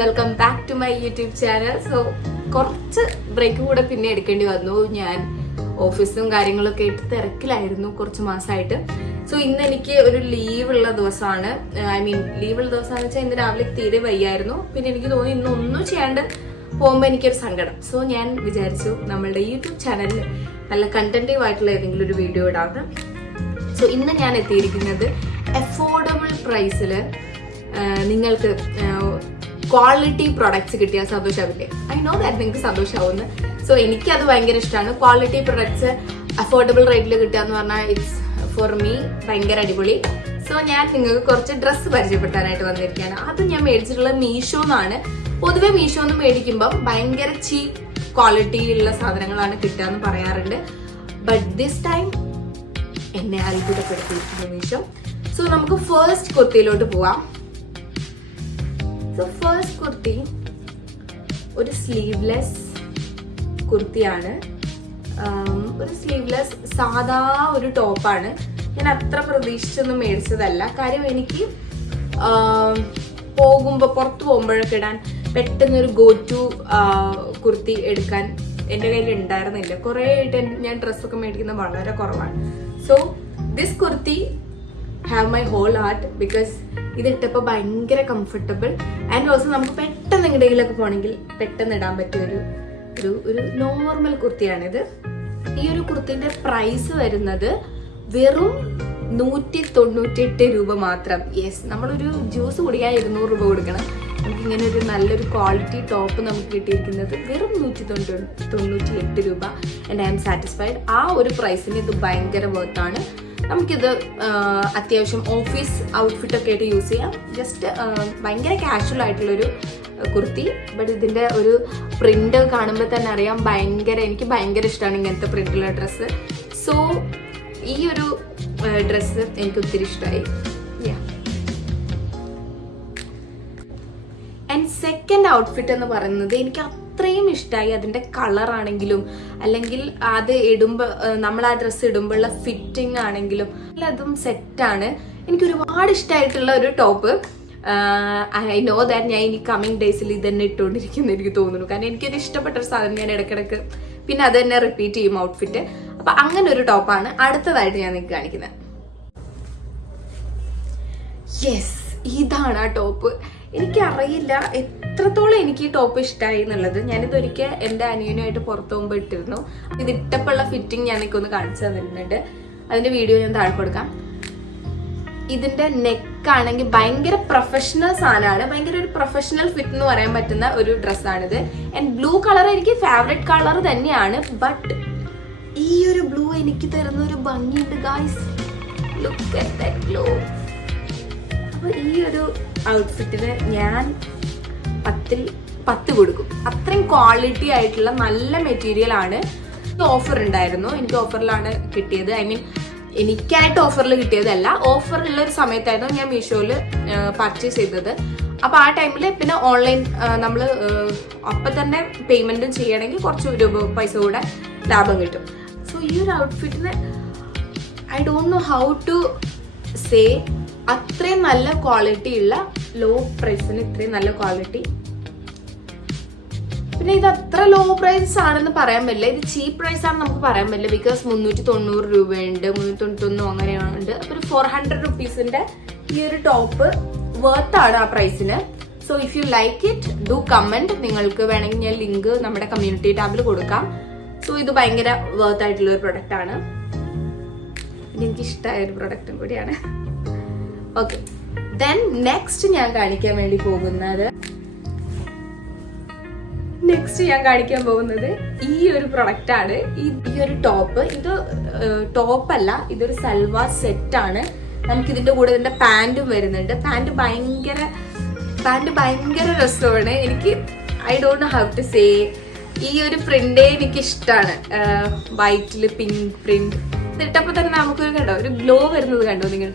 Welcome back to my YouTube channel. So കുറച്ച് break കൂടെ പിന്നെ എടുക്കേണ്ടി വന്നു. ഞാൻ ഓഫീസും കാര്യങ്ങളൊക്കെ ആയിട്ട് തിരക്കിലായിരുന്നു കുറച്ച് മാസമായിട്ട്. സോ ഇന്ന് എനിക്ക് ഒരു ലീവുള്ള ദിവസമാണ്. ലീവുള്ള ദിവസമാണെന്ന് വെച്ചാൽ ഇന്ന് രാവിലെ തീരെ വയ്യായിരുന്നു. പിന്നെ എനിക്ക് തോന്നി ഇന്ന് ഒന്നും ചെയ്യാണ്ട് പോകുമ്പോൾ എനിക്കൊരു സങ്കടം. സോ ഞാൻ വിചാരിച്ചു നമ്മളുടെ യൂട്യൂബ് ചാനലിൽ നല്ല കണ്ടന്റീവ് ആയിട്ടുള്ള ഏതെങ്കിലും ഒരു വീഡിയോ ഇടാന്ന്. സോ ഇന്ന് ഞാൻ എത്തിയിരിക്കുന്നത് അഫോർഡബിൾ പ്രൈസിൽ നിങ്ങൾക്ക് ക്വാളിറ്റി പ്രൊഡക്ട്സ് കിട്ടിയാൽ സന്തോഷാവില്ലേ? ഐ നോ ദാറ്റ് നിങ്ങൾക്ക് സന്തോഷമാവുന്നു. സോ എനിക്കത് ഭയങ്കര ഇഷ്ടമാണ്. ക്വാളിറ്റി പ്രൊഡക്ട്സ് അഫോർഡബിൾ റേറ്റിൽ കിട്ടുക എന്ന് പറഞ്ഞാൽ ഇറ്റ്സ് ഫോർ മീ ഭയങ്കര അടിപൊളി. സോ ഞാൻ നിങ്ങൾക്ക് കുറച്ച് ഡ്രസ്സ് പരിചയപ്പെടുത്താനായിട്ട് വന്നിരിക്കുകയാണ്. അത് ഞാൻ മേടിച്ചിട്ടുള്ള മീഷോന്നാണ്. പൊതുവെ മീഷോന്ന് മേടിക്കുമ്പം ഭയങ്കര ചീപ്പ് ക്വാളിറ്റിയിലുള്ള സാധനങ്ങളാണ് കിട്ടുക എന്ന് പറയാറുണ്ട്. ബട്ട് ദിസ് ടൈം എന്നെ അത്ഭുതപ്പെടുത്തിയിരിക്കുന്നു മീഷോ. സോ നമുക്ക് ഫസ്റ്റ് കുർത്തിയിലോട്ട് പോവാം. സോ ഫസ്റ്റ് കുർത്തി ഒരു സ്ലീവ്ലെസ് കുർത്തിയാണ്. ഒരു സ്ലീവ്ലെസ് സാധാ ഒരു ടോപ്പാണ്. ഞാൻ അത്ര പ്രതീക്ഷിച്ചൊന്നും മേടിച്ചതല്ല. കാര്യം എനിക്ക് പുറത്ത് പോകുമ്പോഴൊക്കെ ഇടാൻ പെട്ടെന്നൊരു ഗോ ടു കുർത്തി എടുക്കാൻ എൻ്റെ കയ്യിൽ ഉണ്ടായിരുന്നില്ല. കുറേ ആയിട്ട് ഞാൻ ഡ്രസ്സൊക്കെ മേടിക്കുന്നത് വളരെ കുറവാണ്. So this kurti have my whole heart because ഇതിട്ടപ്പോൾ ഭയങ്കര കംഫർട്ടബിൾ ആൻഡ് ഓൾസോ നമുക്ക് പെട്ടെന്ന് എങ്ങനെയെങ്കിലൊക്കെ പോകണമെങ്കിൽ പെട്ടെന്ന് ഇടാൻ പറ്റിയ ഒരു നോർമൽ കുർത്തിയാണിത്. ഈ ഒരു കുർത്തിന്റെ പ്രൈസ് വരുന്നത് വെറും 198 രൂപ മാത്രം. യെസ്, നമ്മളൊരു ജ്യൂസ് കുടിക്കാൻ 200 രൂപ കൊടുക്കണം. നമുക്ക് ഇങ്ങനെ ഒരു നല്ലൊരു ക്വാളിറ്റി ടോപ്പ് നമുക്ക് കിട്ടിയിരിക്കുന്നത് വെറും 198 രൂപ. And I am satisfied. ആ ഒരു പ്രൈസിന് ഇത് ഭയങ്കര വർത്താണ്. നമുക്കിത് അത്യാവശ്യം ഓഫീസ് ഔട്ട്ഫിറ്റ് ഒക്കെ ആയിട്ട് യൂസ് ചെയ്യാം. ജസ്റ്റ് ഭയങ്കര കാഷ്വൽ ആയിട്ടുള്ളൊരു കുർത്തി. ബട്ട് ഇതിൻ്റെ ഒരു പ്രിന്റ് കാണുമ്പോൾ തന്നെ അറിയാം എനിക്ക് ഭയങ്കര ഇഷ്ടമാണ് ഇങ്ങനത്തെ പ്രിന്റുള്ള ഡ്രസ്സ്. സോ ഈ ഒരു ഡ്രസ്സ് എനിക്ക് ഒത്തിരി ഇഷ്ടമായി. ആൻഡ് സെക്കൻഡ് ഔട്ട്ഫിറ്റ് എന്ന് പറയുന്നത് എനിക്ക് അത്രയും ഇഷ്ടമായി. അതിൻ്റെ കളറാണെങ്കിലും അല്ലെങ്കിൽ അത് നമ്മൾ ആ ഡ്രസ്സ് ഇടുമ്പോഴുള്ള ഫിറ്റിംഗ് ആണെങ്കിലും അതും സെറ്റാണ്. എനിക്ക് ഒരുപാട് ഇഷ്ടമായിട്ടുള്ള ഒരു ടോപ്പ്. ഐ നോ ദാറ്റ് ഞാൻ ഇനി കമ്മിങ് ഡേയ്സിൽ ഇത് തന്നെ ഇട്ടുകൊണ്ടിരിക്കുന്നു എനിക്ക് തോന്നുന്നു. കാരണം എനിക്കൊരു ഇഷ്ടപ്പെട്ട ഒരു സാധനം ഞാൻ ഇടയ്ക്കിടയ്ക്ക് പിന്നെ അത് തന്നെ റിപ്പീറ്റ് ചെയ്യും ഔട്ട്ഫിറ്റ്. അപ്പൊ അങ്ങനെ ഒരു ടോപ്പാണ് അടുത്തതായിട്ട് ഞാൻ നിങ്ങൾക്ക് കാണിക്കുന്നത്. യെസ്, ഇതാണ് ആ ടോപ്പ്. എനിക്കറിയില്ല എത്രത്തോളം എനിക്ക് ഈ ടോപ്പ് ഇഷ്ടമായി എന്നുള്ളത്. ഞാനിതൊരിക്കൽ എൻ്റെ അനിയനുമായിട്ട് പുറത്തു പോകുമ്പോൾ ഇട്ടിരുന്നു. ഇത് ഇട്ടപ്പോഴുള്ള ഫിറ്റിംഗ് ഞാൻ എനിക്കൊന്ന് കാണിച്ചു തന്നിട്ടുണ്ട്. അതിന്റെ വീഡിയോ ഞാൻ താഴെ കൊടുക്കാം. ഇതിന്റെ നെക്കാണെങ്കിൽ ഭയങ്കര പ്രൊഫഷണൽ സാധനമാണ്. ഭയങ്കര ഒരു പ്രൊഫഷണൽ ഫിറ്റ് എന്ന് പറയാൻ പറ്റുന്ന ഒരു ഡ്രസ്സാണിത്. ആൻഡ് ബ്ലൂ കളർ എനിക്ക് ഫേവറേറ്റ് കളർ തന്നെയാണ്. ബട്ട് ഈ ഒരു ബ്ലൂ എനിക്ക് തരുന്ന ഒരു ഭംഗിയുണ്ട് guys. Look at that blue. അപ്പൊ ഈ ഒരു ഔട്ട്ഫിറ്റിന് ഞാൻ 10 കൊടുക്കും. അത്രയും ക്വാളിറ്റി ആയിട്ടുള്ള നല്ല മെറ്റീരിയൽ ആണ്. ഓഫർ ഉണ്ടായിരുന്നു, എനിക്ക് ഓഫറിലാണ് കിട്ടിയത്. എനിക്കായിട്ട് ഓഫറിൽ കിട്ടിയതല്ല, ഓഫറുള്ള ഒരു സമയത്തായിരുന്നു ഞാൻ മീഷോയിൽ പർച്ചേസ് ചെയ്തത്. അപ്പൊ ആ ടൈമിൽ പിന്നെ ഓൺലൈൻ നമ്മൾ അപ്പം തന്നെ പേയ്മെന്റും ചെയ്യണമെങ്കിൽ കുറച്ച് പൈസ കൂടെ ലാഭം കിട്ടും. സോ ഈ ഒരു ഔട്ട്ഫിറ്റിന് I don't know how to say, അത്രയും നല്ല ക്വാളിറ്റി ഉള്ള ലോ പ്രൈസിന് ഇത്രയും നല്ല ക്വാളിറ്റി. പിന്നെ ഇത് അത്ര ലോ പ്രൈസ് ആണെന്ന് പറയാൻ പറ്റില്ല. ഇത് ചീപ്പ് പ്രൈസ് ആണെന്ന് നമുക്ക് പറയാൻ പറ്റില്ല. ബിക്കോസ് 390 രൂപയുണ്ട്, 391 അങ്ങനെയുണ്ട്. അപ്പൊ ഒരു 400 റുപ്പീസിന്റെ ഈ ഒരു ടോപ്പ് വർത്ത് ആ പ്രൈസിന്. So if you like it do comment. നിങ്ങൾക്ക് വേണമെങ്കിൽ ഞാൻ ലിങ്ക് നമ്മുടെ കമ്മ്യൂണിറ്റി ടാബിൽ കൊടുക്കാം. സോ ഇത് ഭയങ്കര വർത്ത് ആയിട്ടുള്ള ഒരു പ്രൊഡക്റ്റ് ആണ്. എനിക്ക് ഇഷ്ടമായ ഒരു പ്രൊഡക്റ്റും കൂടിയാണ്. ഓക്കെ, ദെൻ നെക്സ്റ്റ് ഞാൻ കാണിക്കാൻ പോകുന്നത് ഈ ഒരു പ്രൊഡക്റ്റ് ആണ്. ഈ ഒരു ടോപ്പ്, ഇത് ടോപ്പല്ല, ഇതൊരു സൽവാർ സെറ്റ് ആണ്. നമുക്ക് ഇതിന്റെ കൂടെ ഇതിന്റെ പാന്റും വരുന്നുണ്ട്. പാന്റ് ഭയങ്കര രസമാണ്. എനിക്ക് I don't know how to say, ഈ ഒരു പ്രിന്റേ എനിക്ക് ഇഷ്ടമാണ്. വൈറ്റില് പിങ്ക് പ്രിന്റ് ഇട്ടപ്പോ തന്നെ നമുക്കൊരു കണ്ടോ ഒരു ഗ്ലോ വരുന്നത് കണ്ടോ നിങ്ങൾ?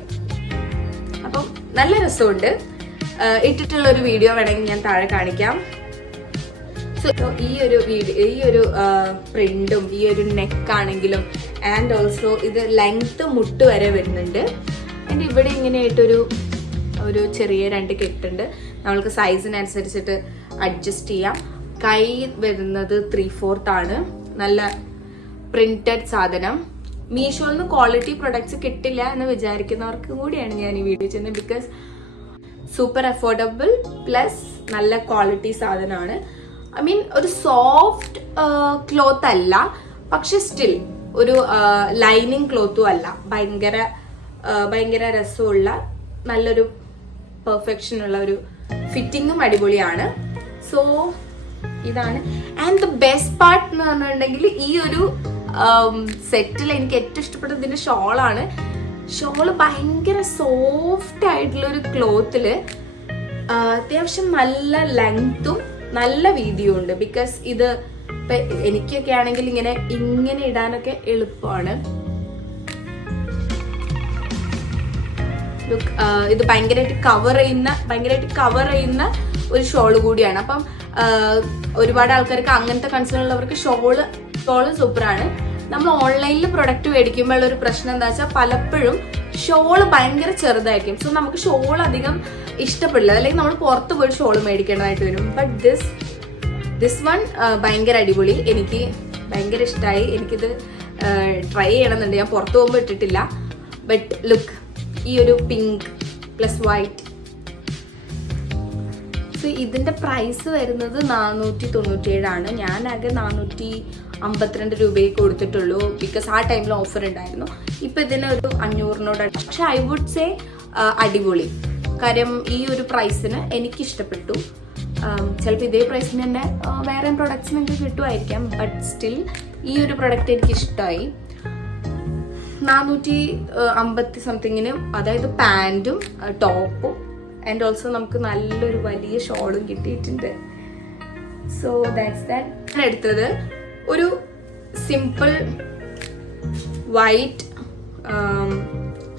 അപ്പം നല്ല രസമുണ്ട്. ഇട്ടിട്ടുള്ള ഒരു വീഡിയോ വേണമെങ്കിൽ ഞാൻ താഴെ കാണിക്കാം. സോ ഈ ഒരു പ്രിന്റും ഈ ഒരു നെക്കാണെങ്കിലും ആൻഡ് ഓൾസോ ഇത് ലെങ്ത് മുട്ട് വരെ വരുന്നുണ്ട്. ആൻഡ് ഇവിടെ ഇങ്ങനെയായിട്ടൊരു ചെറിയ 2 കെട്ടുണ്ട്. നമ്മൾക്ക് സൈസിനനുസരിച്ചിട്ട് അഡ്ജസ്റ്റ് ചെയ്യാം. കൈ വരുന്നത് 3/4 ആണ്. നല്ല പ്രിന്റഡ് സാധനം. മീഷോന്ന് ക്വാളിറ്റി പ്രൊഡക്ട്സ് കിട്ടില്ല എന്ന് വിചാരിക്കുന്നവർക്ക് കൂടിയാണ് ഞാൻ ഈ വീഡിയോ ചെയ്യുന്നത്. ബിക്കോസ് സൂപ്പർ അഫോർഡബിൾ പ്ലസ് നല്ല ക്വാളിറ്റി സാധനമാണ്. ഐ മീൻ ഒരു സോഫ്റ്റ് ക്ലോത്ത് അല്ല, പക്ഷെ സ്റ്റിൽ ഒരു ലൈനിങ് ക്ലോത്തും അല്ല. ഭയങ്കര രസമുള്ള നല്ലൊരു പെർഫെക്ഷൻ ഉള്ള ഒരു ഫിറ്റിങ്ങും അടിപൊളിയാണ്. സോ ഇതാണ്. ആൻഡ് ദ ബെസ്റ്റ് പാർട്ട് എന്ന് പറഞ്ഞിട്ടുണ്ടെങ്കിൽ ഈ ഒരു സെറ്റിൽ എനിക്ക് ഏറ്റവും ഇഷ്ടപ്പെട്ടത് ഇതിന്റെ ഷോളാണ്. ഷോള് ഭയങ്കര സോഫ്റ്റ് ആയിട്ടുള്ള ഒരു ക്ലോത്തില് അത്യാവശ്യം നല്ല ലെങ്ത്തും നല്ല വീതിയും ഉണ്ട്. ബിക്കോസ് ഇത് എനിക്കൊക്കെ ആണെങ്കിൽ ഇങ്ങനെ ഇടാനൊക്കെ എളുപ്പമാണ്. ലുക്ക്, ഇത് ഭയങ്കരമായിട്ട് കവർ ചെയ്യുന്ന ഒരു ഷോള് കൂടിയാണ്. അപ്പം ഒരുപാട് ആൾക്കാർക്ക് അങ്ങനത്തെ കൺസേൺ ഉള്ളവർക്ക് ഷോള് സൂപ്പറാണ്. നമ്മൾ ഓൺലൈനിൽ പ്രൊഡക്റ്റ് മേടിക്കുമ്പോൾ ഒരു പ്രശ്നം എന്താ വെച്ചാൽ പലപ്പോഴും ഷോള് ഭയങ്കര ചെറുതായിരിക്കും. സോ നമുക്ക് ഷോൾ അധികം ഇഷ്ടപ്പെടില്ല, അല്ലെങ്കിൽ നമ്മൾ പുറത്ത് പോയി ഷോൾ മേടിക്കേണ്ടതായിട്ട് വരും. ബട്ട് ദിസ് വൺ ഭയങ്കര അടിപൊളി. എനിക്ക് ഭയങ്കര ഇഷ്ടമായി. എനിക്കിത് ട്രൈ ചെയ്യണമെന്നുണ്ട്. ഞാൻ പുറത്ത് പോകുമ്പോൾ ഇട്ടിട്ടില്ല. ബട്ട് ലുക്ക്, ഈ ഒരു പിങ്ക് പ്ലസ് വൈറ്റ്. സോ ഇതിന്റെ പ്രൈസ് വരുന്നത് 497 ആണ്. ഞാനാകെ 452 രൂപയെ കൊടുത്തിട്ടുള്ളൂ. ബിക്കോസ് ആ ടൈമിൽ ഓഫർ ഉണ്ടായിരുന്നു. ഇപ്പൊ ഇതിന് ഒരു 500 പക്ഷെ ഐ വുഡ് സേ അടിപൊളി. കാര്യം ഈ ഒരു പ്രൈസിന് എനിക്ക് ഇഷ്ടപ്പെട്ടു. ചിലപ്പോൾ ഇതേ പ്രൈസിന് തന്നെ വേറെ പ്രൊഡക്ട്സ് നിങ്ങൾക്ക് കിട്ടുമായിരിക്കാം. ബട്ട് സ്റ്റിൽ ഈ ഒരു പ്രൊഡക്റ്റ് എനിക്ക് ഇഷ്ടമായി. 450 സംതിങ്ങിന്, അതായത് പാൻറ്റും ടോപ്പും ആൻഡ് ഓൾസോ നമുക്ക് നല്ലൊരു വലിയ ഷോളും കിട്ടിയിട്ടുണ്ട്. So that's that. ഞാൻ എടുത്തത് ഒരു സിമ്പിൾ വൈറ്റ്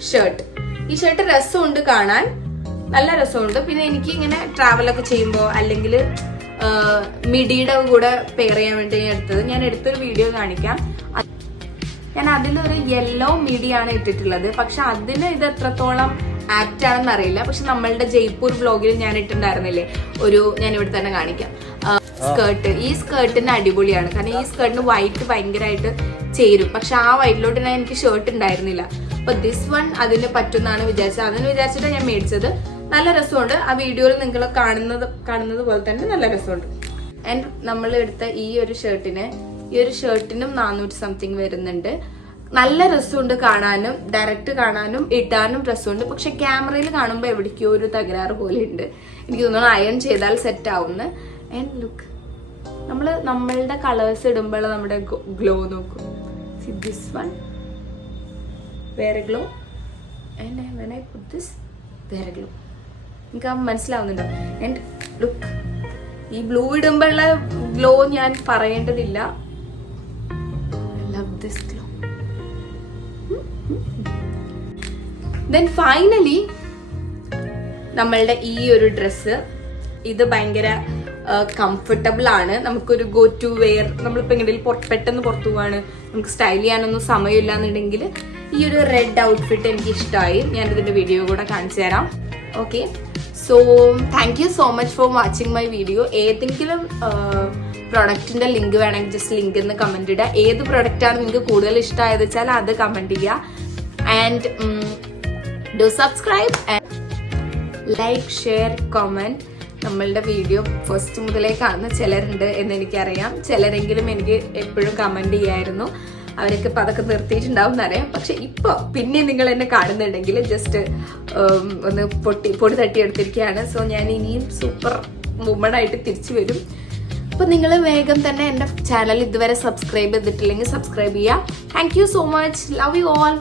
ഷർട്ട്. ഈ ഷർട്ട് രസമുണ്ട്, കാണാൻ നല്ല രസമുണ്ട്. പിന്നെ എനിക്ക് ഇങ്ങനെ ട്രാവലൊക്കെ ചെയ്യുമ്പോൾ അല്ലെങ്കിൽ മിഡിയുടെ കൂടെ പെയർ ചെയ്യാൻ വേണ്ടി ഞാൻ എടുത്തൊരു വീഡിയോ കാണിക്കാം. ഞാൻ അതിലൊരു യെല്ലോ മിഡിയാണ് ഇട്ടിട്ടുള്ളത്. പക്ഷെ അതിന് ഇത് എത്രത്തോളം ആപ്റ്റ് ആണെന്ന് അറിയില്ല. പക്ഷെ നമ്മളുടെ ജയ്പൂർ വ്ലോഗിൽ ഞാൻ ഇട്ടിട്ടുണ്ടായിരുന്നില്ലേ ഞാൻ ഇവിടെ തന്നെ കാണിക്കാം. സ്കേർട്ട്, ഈ സ്കേർട്ടിന് അടിപൊളിയാണ്. കാരണം ഈ സ്കേർട്ടിന് വൈറ്റ് ഭയങ്കരമായിട്ട് ചേരും. പക്ഷെ ആ വൈറ്റിലോട്ട് എനിക്ക് ഷർട്ട് ഉണ്ടായിരുന്നില്ല. അപ്പൊ ദിസ് വൺ അതിന് പറ്റുന്നാണ് വിചാരിച്ചിട്ടാണ് ഞാൻ മേടിച്ചത്. നല്ല രസമുണ്ട്. ആ വീഡിയോയിൽ നിങ്ങൾ കാണുന്നത് പോലെ തന്നെ നല്ല രസമുണ്ട്. ആൻഡ് നമ്മൾ എടുത്ത ഈ ഒരു ഷർട്ടിനും 400 സംതിങ് വരുന്നുണ്ട്. നല്ല രസമുണ്ട് കാണാനും, ഡയറക്റ്റ് കാണാനും ഇടാനും രസമുണ്ട്. പക്ഷെ ക്യാമറയിൽ കാണുമ്പോൾ എവിടേക്കോ ഒരു തകരാറ് പോലെ ഉണ്ട്. എനിക്ക് തോന്നുന്നു അയൺ ചെയ്താൽ സെറ്റ് ആവുന്നു. ആൻഡ് ലുക്ക്, നമ്മളുടെ കളേഴ്സ് ഇടുമ്പോൾ നമ്മുടെ ഗ്ലോ നോക്കും. ദിസ് വൺ വേറെ glow and when I put this വേറെ ഗ്ലോ. എനിക്ക് മനസ്സിലാവുന്നുണ്ടോ? ആൻഡ് ലുക്ക്, ഈ ബ്ലൂ ഇടുമ്പോഴുള്ള ഗ്ലോ ഞാൻ പറയേണ്ടതില്ല. Love this glow. Then finally നമ്മളുടെ ഈ ഒരു ഡ്രസ്സ്, ഇത് ഭയങ്കര കംഫർട്ടബിൾ ആണ്. നമുക്കൊരു ഗോ ടു വെയർ, നമ്മളിപ്പോൾ എങ്ങനെയും പെട്ടെന്ന് പുറത്തു പോവാണ്, നമുക്ക് സ്റ്റൈൽ ചെയ്യാനൊന്നും സമയമില്ല എന്നുണ്ടെങ്കിൽ ഈ ഒരു റെഡ് ഔട്ട്ഫിറ്റ് എനിക്ക് ഇഷ്ടമായി. ഞാനിതിൻ്റെ വീഡിയോ കൂടെ കാണിച്ചു തരാം. Okay, so thank you so much for watching my video. ഏതെങ്കിലും പ്രൊഡക്റ്റിന്റെ ലിങ്ക് വേണമെങ്കിൽ ജസ്റ്റ് ലിങ്ക് എന്ന് കമന്റ് ഇടുക. ഏത് പ്രൊഡക്റ്റാണ് നിങ്ങൾക്ക് കൂടുതൽ ഇഷ്ടമായത് വെച്ചാൽ അത് കമന്റ് ചെയ്യുക. And do subscribe and like, share, comment. നമ്മളുടെ വീഡിയോ ഫസ്റ്റ് മുതലേ കാണുന്ന ചിലരുണ്ട് എന്ന് എനിക്കറിയാം. ചിലരെങ്കിലും എനിക്ക് എപ്പോഴും കമന്റ് ചെയ്യായിരുന്നു. അവരൊക്കെ ഇപ്പം അതൊക്കെ നിർത്തിയിട്ടുണ്ടാവും എന്നറിയാം. പക്ഷെ ഇപ്പോൾ പിന്നെ നിങ്ങൾ എന്നെ കാണുന്നുണ്ടെങ്കിൽ ജസ്റ്റ് ഒന്ന് പൊടി തട്ടിയെടുത്തിരിക്കുകയാണ്. സോ ഞാൻ ഇനിയും സൂപ്പർ വുമണായിട്ട് തിരിച്ചു വരും. അപ്പോൾ നിങ്ങൾ വേഗം തന്നെ എൻ്റെ ചാനൽ ഇതുവരെ സബ്സ്ക്രൈബ് ചെയ്തിട്ടില്ലെങ്കിൽ സബ്സ്ക്രൈബ് ചെയ്യുക. Thank you so much. Love you all.